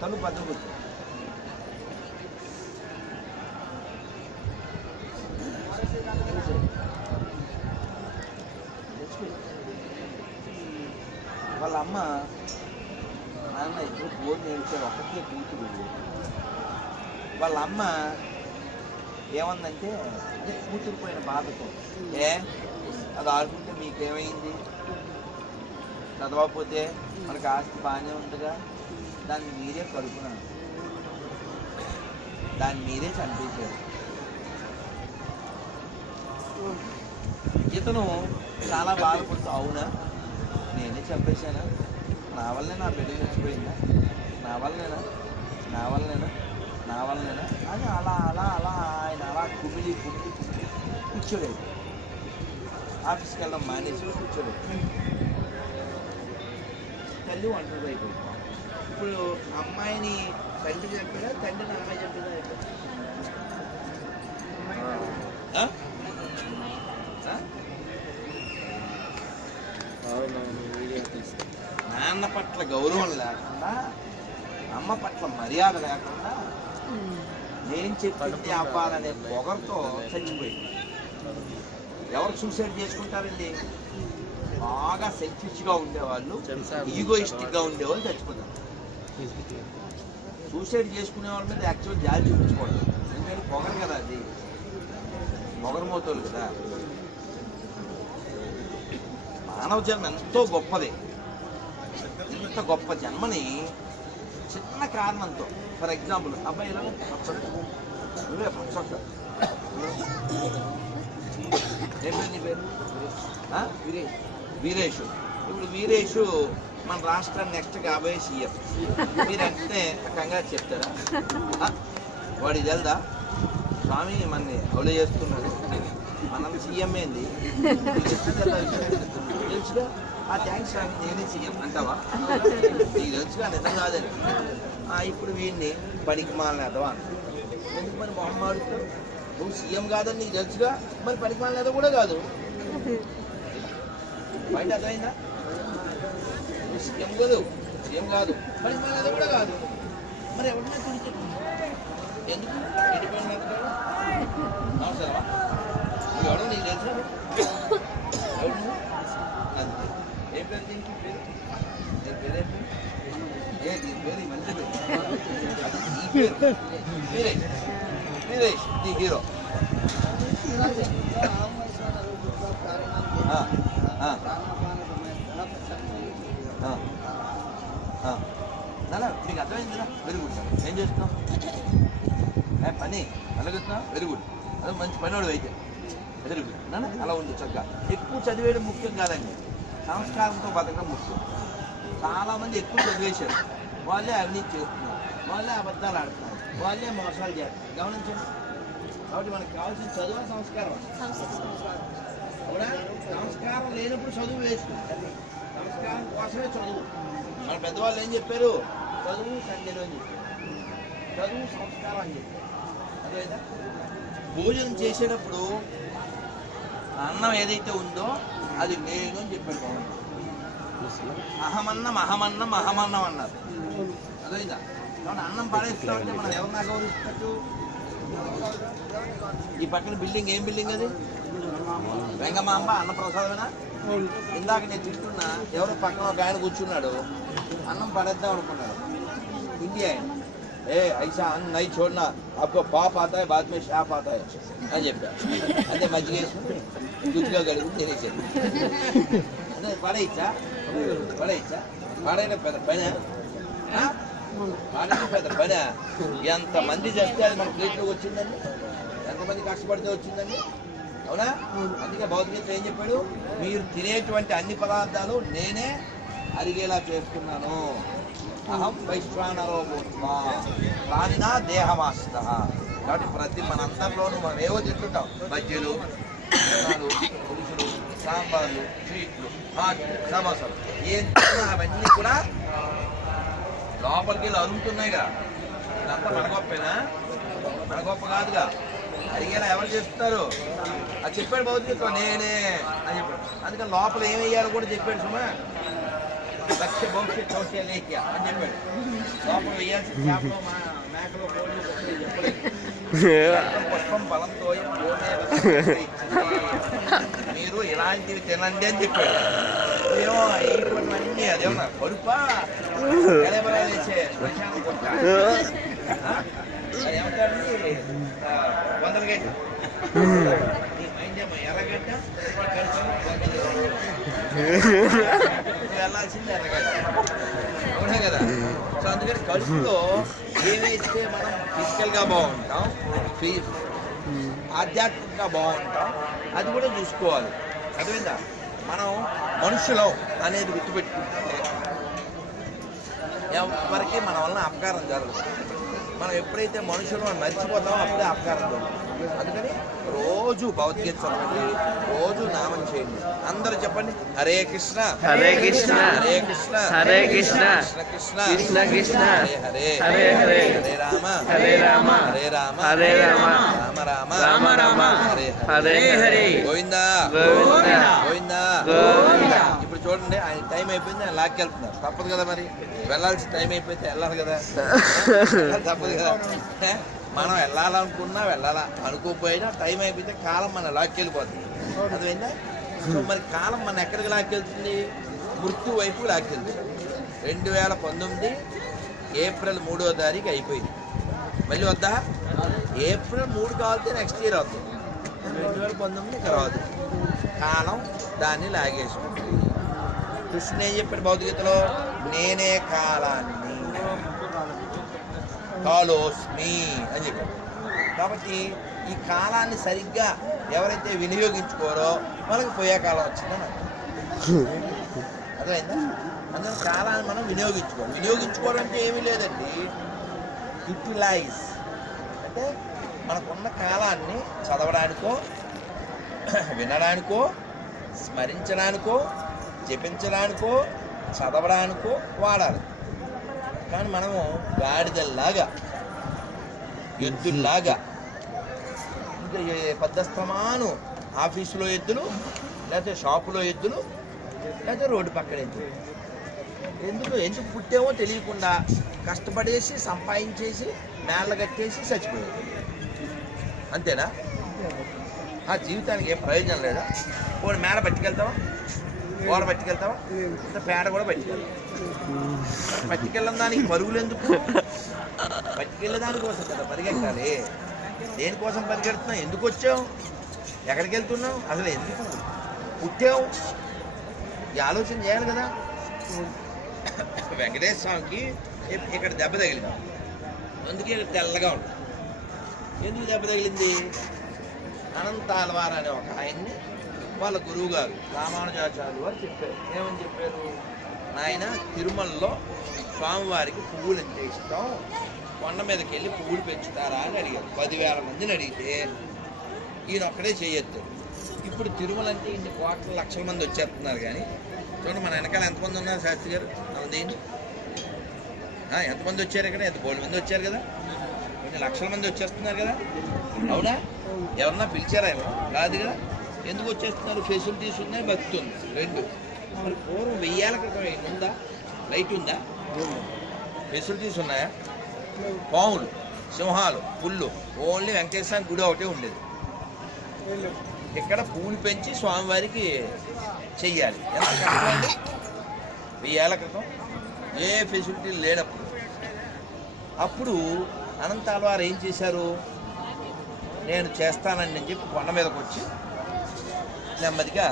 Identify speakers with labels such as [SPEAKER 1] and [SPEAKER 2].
[SPEAKER 1] తను పక్కన వాళ్ళ అమ్మ నాన్న ఇప్పుడు బోర్డు నేర్చారు ఒకటే కూతురు. వాళ్ళ అమ్మ ఏమందంటే అదే కూతురు పోయిన బాధతో. ఏ? అది ఆడుకుంటే మీకేమైంది? చదవకపోతే మనకి ఆస్తి బాగానే ఉంటుందా దాన్ని మీరే కడుపునాను దాన్ని మీరే చంపించారు ఇతను చాలా బాధపడుతూ అవునా? నేనే చంపేశానా? నా వల్లే నా బిడ్డ చచ్చిపోయిందా? నా వల్లనేనా? నా వల్లనేనా? నా వల్లనేనా? అని అలా అలా అలా ఆయన అలా కుమిలి కుమిలి కుమిలి కూర్చోలేదు. ఆఫీస్కి వెళ్ళడం మానేసి కూర్చోలేదు. తల్లి ఒంటరి అయిపోయింది. ఇప్పుడు అమ్మాయిని తండ్రి చెప్పాడా తండ్రిని అమ్మాయి? ఆ? నాన్న పట్ల గౌరవం లేకుండా అమ్మ పట్ల మర్యాద లేకుండా నేను చెప్పింది అవ్వాలనే పొగర్తో చచ్చిపోయింది ఎవరు సూసైడ్ చేసుకుంటారండి బాగా సెల్ఫిష్గా ఉండేవాళ్ళు ఈగోయిస్టిక్గా ఉండేవాళ్ళు చచ్చిపోతారు సూసైడ్ చేసుకునే వాళ్ళ మీద యాక్చువల్ జాలి చూపించకూడదు ఎందుకంటే పొగరు కదా అది. పొగరమోతోలు కదా. మానవ జన్మ ఎంతో గొప్పది. ఇంత గొప్ప జన్మని చిన్న కారణంతో ఫర్ ఎగ్జాంపుల్ అబ్బాయి ఇలా నువ్వే పచ్చొక్క ఏం పేరు నీ పేరు? వీరేష్. ఇప్పుడు వీరేష్ మన రాష్ట్రం నెక్స్ట్ కాబోయే సీఎం. మీరు అంటే కంగారు చెప్తారా? ఆ? వాడి తెలుదా? స్వామి మనని అవలే చేస్తున్నాడు. మనం సీఎం ఏంది? తెలుసుగా? ఆ థ్యాంక్స్ స్వామి నేనే సీఎం. అంటావా? నీకు తెలుసుగా? నిజం కాదని. ఇప్పుడు వీడిని పనికి మాలిన ఎదవా ఎందుకు మరి మొహం నువ్వు సీఎం కాదని నీకు తెలుసుగా? మరి పనికి మాలిన కూడా కాదు. బయట అర్థమైందా? నువ్వు సీఎం కాదు సీఎం కాదు. పనికి మాలిన ఎదవ కూడా కాదు. మరి ఎవరినా తిరిగి ఎందుకు? అవసరమా? ఎవడో నీకు తెలుసు. ఎవడు అంతే. ఏ పేరు దీనికి? పేరు? ఏ ఏ దీని పేరు మంచి పేరు. ఈ పేరు. హీరో. ఆ, ఆ, నీకు అర్థమైందిరా వెరీ గుడ్ ఏం చేస్తున్నావు ఏ పని అలాగెత్తున్నా వెరీ గుడ్ అది మంచి పనివాడు అయితే వెరీ గుడ్ నాన్న అలా ఉంది చక్కగా ఎక్కువ చదివేయడం ముఖ్యం కాదండి సంస్కారంతో బతకడం ముఖ్యం చాలామంది ఎక్కువ చదివేశారు వాళ్ళే అవినీతి చేస్తున్నారు వాళ్ళే అబద్ధాలు ఆడుతున్నారు వాళ్ళే మోసాలు చేస్తున్నారు గమనించండి కాబట్టి మనకు కావాల్సిన చదువు సంస్కారం అవునా సంస్కారం లేనప్పుడు చదువు వేస్ట్ సంస్కారం కోసమే చదువు. మన పెద్దవాళ్ళు ఏం చెప్పారు? చదువు సంధ్యలు అని చెప్పారు. చదువు సంస్కారం అని చెప్పారు. అదేదా భోజనం చేసేటప్పుడు అన్నం ఏదైతే ఉందో అది నేను అని చెప్పాడు పవన్ అహమన్నం అహమన్నం అహమన్నం అన్నారు. అదైందా కాబట్టి అన్నం పాడేస్తామంటే మనం ఎవరినా గౌరవిస్తూ ఈ పక్కన బిల్డింగ్ ఏం బిల్డింగ్ అది? వెంగమాంబ అన్నప్రసాదమేనా? ఇందాక నేను తింటున్నా ఎవరో పక్కన ఒక ఆయన కూర్చున్నాడు. అన్నం పడేద్దాం అనుకున్నాడు. ఇండియా ఆయన. ఏ ఐసా అన్న నై చూడనా? అప్పు పాప పాతాయి బాద్ మే షాప్ ఆతాయి అని చెప్పా. అదే మజ్జిగ వేసుకుని గుజ్జులో కడుగుని తినేసాడు అదే పడేయచ్చా? పడేయచ్చా? పడైన పెద్ద పని? పడైన పెద్ద పని? ఎంతమంది చేస్తే అది మన ప్లేట్లోకి వచ్చిందండి? ఎంతమంది కష్టపడితే వచ్చిందండి? అవునా? అందుకే భౌతికత ఏం చెప్పాడు? మీరు తినేటువంటి అన్ని పదార్థాలు నేనే అరిగేలా చేస్తున్నాను అహం వైశ్వానరో ప్రాణినా దేహమాస్త కాబట్టి ప్రతి మనందరిలోనూ మనం ఏవో తింటుంటాం. బజ్జీలు పురుషులు సాంబార్లు స్వీట్లు హాట్ సమోసాలు. ఏం తిన్నా అవన్నీ కూడా లోపలికి వెళ్ళి అరుగుతున్నాయిగా. కదా ఇదంతా మన గొప్పేనా మన గొప్ప కాదుగా. అడిగేలా ఎవరు చేస్తారు? అది చెప్పాడు భౌతికత్వం నేనే అని చెప్పాడు. అందుకని లోపల ఏమయ్యారో కూడా చెప్పాడు సుమా. లక్ష్య భవిష్యత్ కౌశలేఖ్య అని చెప్పాడు. లోపల వేయాల్సిన చేపలు మా మేకలు కోళ్ళు పుష్పం బలంతో మీరు ఇలాంటివి తినండి అని చెప్పాడు. ఏమో ఇటువంటివన్నీ అదేమన్నా కడుపా? కలబరాలు వేసే కొట్ట? ఆ? అది వెళ్ళాల్సింది ఎర్రగడ్డ అవునా కదా సో అందుకని కడుపులో ఏవైతే మనం ఫిజికల్గా బాగుంటాం ఫీ ఆధ్యాత్మికంగా బాగుంటాం అది కూడా చూసుకోవాలి అర్థమైందా మనం మనుషులం అనేది గుర్తుపెట్టుకుంటే ఎవరికి మన వలన అపకారం జరగదు మనం ఎప్పుడైతే మనుషులు మనం మర్చిపోతామో అప్పుడే అపకారం అందుకని రోజు భగవద్గీత చదవండి రోజు నామం చేయండి. అందరూ చెప్పండి హరే కృష్ణ
[SPEAKER 2] హరే కృష్ణ
[SPEAKER 1] హరే కృష్ణ
[SPEAKER 2] హరే కృష్ణ
[SPEAKER 1] కృష్ణ
[SPEAKER 2] కృష్ణ కృష్ణ
[SPEAKER 1] హరే
[SPEAKER 2] హరే హరే
[SPEAKER 1] హరే రామ
[SPEAKER 2] హరే రామ
[SPEAKER 1] హరే రామ
[SPEAKER 2] హరే రామ
[SPEAKER 1] రామ రామ
[SPEAKER 2] రామ రామ
[SPEAKER 1] హరే
[SPEAKER 2] హరే హరే
[SPEAKER 1] గోవిందా
[SPEAKER 2] గోవింద
[SPEAKER 1] గోవిందా
[SPEAKER 2] గోవింద
[SPEAKER 1] ఇప్పుడు చూడండి ఆయన టైం అయిపోయింది ఆయన లాక్కెళ్తున్నారు తప్పదు కదా మరి. వెళ్ళాల్సిన టైం అయిపోతే వెళ్ళాలి కదా. తప్పదు కదా? మనం వెళ్ళాలనుకున్నా వెళ్ళాలా. అనుకోకపోయినా టైం అయిపోతే కాలం మన లాక్కెళ్ళిపోతుంది అర్థమైందా? సో మరి కాలం మన ఎక్కడికి లాక్కెళ్తుంది మృత్యు వైపు లాక్కెళ్తుంది రెండు వేల పంతొమ్మిది ఏప్రిల్ మూడో తారీఖు అయిపోయింది. మళ్ళీ వద్దా? ఏప్రిల్ మూడు కావాలంటే నెక్స్ట్ ఇయర్ అవుతుంది. రెండు వేల పంతొమ్మిది రాదు కాలం దాన్ని లాగేసుకుంటుంది. కృష్ణ ఏం చెప్పాడు భౌతికతలో? నేనే కాలాన్ని కాలోస్మి అని చెప్పాడు. కాబట్టి ఈ కాలాన్ని సరిగ్గా ఎవరైతే వినియోగించుకోరో వాళ్ళకి పోయే కాలం వచ్చిందని అర్థమైందా? అందుకని కాలాన్ని మనం వినియోగించుకోవాలి. వినియోగించుకోవడం అంటే ఏమీ లేదండి. యూటిలైజ్. అంటే మనకున్న కాలాన్ని చదవడానికో వినడానికో స్మరించడానికో జపించడానికో చదవడానికో వాడాలి. కానీ మనము గాడిదల్లాగా ఎద్దుల్లాగా ఇంకా ఏ ఆఫీసులో ఎద్దులు లేకపోతే షాపులో ఎద్దులు లేకపోతే రోడ్డు పక్కన ఎద్దులు. ఎందుకు ఎందుకు పుట్టామో తెలియకుండా కష్టపడేసి సంపాదించేసి మేళ్ళ కట్టేసి చచ్చిపోయాడు అంతేనా? ఆ జీవితానికి ఏం ప్రయోజనం లేదా? పోనీ మేడ పట్టుకెళ్తావా? గోడ పట్టుకెళ్తావా? ఇంత పేడ కూడా పట్టుకెళ్తావా పట్టుకెళ్ళం దానికి పరుగులు ఎందుకు? పట్టుకెళ్ళే దానికోసం కదా పరిగెట్టాలి దేనికోసం పరిగెడుతున్నావు? ఎందుకు వచ్చావు? ఎక్కడికి వెళ్తున్నావు? అసలు ఎందుకు పుట్టావు? ఈ ఆలోచన చేయాలి కదా. వెంకటేశ్వర స్వామికి ఇక్కడ దెబ్బ తగిలింది. అందుకే ఇక్కడ తెల్లగా ఉంటుంది ఎందుకు దెబ్బ తగిలింది? అనంత అలవారు అనే ఒక ఆయన్ని వాళ్ళ గురువు గారు రామానుజాచార్యులు వారు చెప్పారు. ఏమని చెప్పారు? నాయన తిరుమలలో స్వామివారికి పువ్వులు ఎంత ఇష్టం. కొండ మీదకి వెళ్ళి పువ్వులు పెంచుతారా అని అడిగారు. పదివేల మందిని అడిగితే ఈయన ఒక్కడే చేయొద్దు. ఇప్పుడు తిరుమల అంటే ఇన్ని కోట్ల లక్షల మంది వచ్చేస్తున్నారు కానీ చూడండి మన వెనకాల ఎంతమంది ఉన్నారు శాస్త్రి గారు? నవదీని ఎంతమంది వచ్చారు ఇక్కడ? ఎంత బోల్డ్ మంది వచ్చారు కదా? కొన్ని లక్షల మంది వచ్చేస్తున్నారు కదా? అవునా? ఎవరన్నా పిలిచారా కాదు కదా ఎందుకు వచ్చేస్తున్నారు? ఫెసిలిటీస్ ఉన్నాయి భక్తి ఉంది. రెండు. మరి పూర్వం వెయ్యాల క్రితం ఉందా లైట్ ఉందా? ఫెసిలిటీస్ ఉన్నాయా? పాములు సింహాలు పుల్లు ఓన్లీ వెంకటేశ్వర గుడి ఒకటే ఉండేది. ఇక్కడ పూలు పెంచి స్వామివారికి చెయ్యాలి. ఎంత కష్టం అండి వెయ్యేళ్ళ క్రితం ఏ ఫెసిలిటీ లేనప్పుడు. అప్పుడు అనంతాల వారు ఏం చేశారు? నేను చేస్తానని చెప్పి కొండ మీదకి వచ్చి నెమ్మదిగా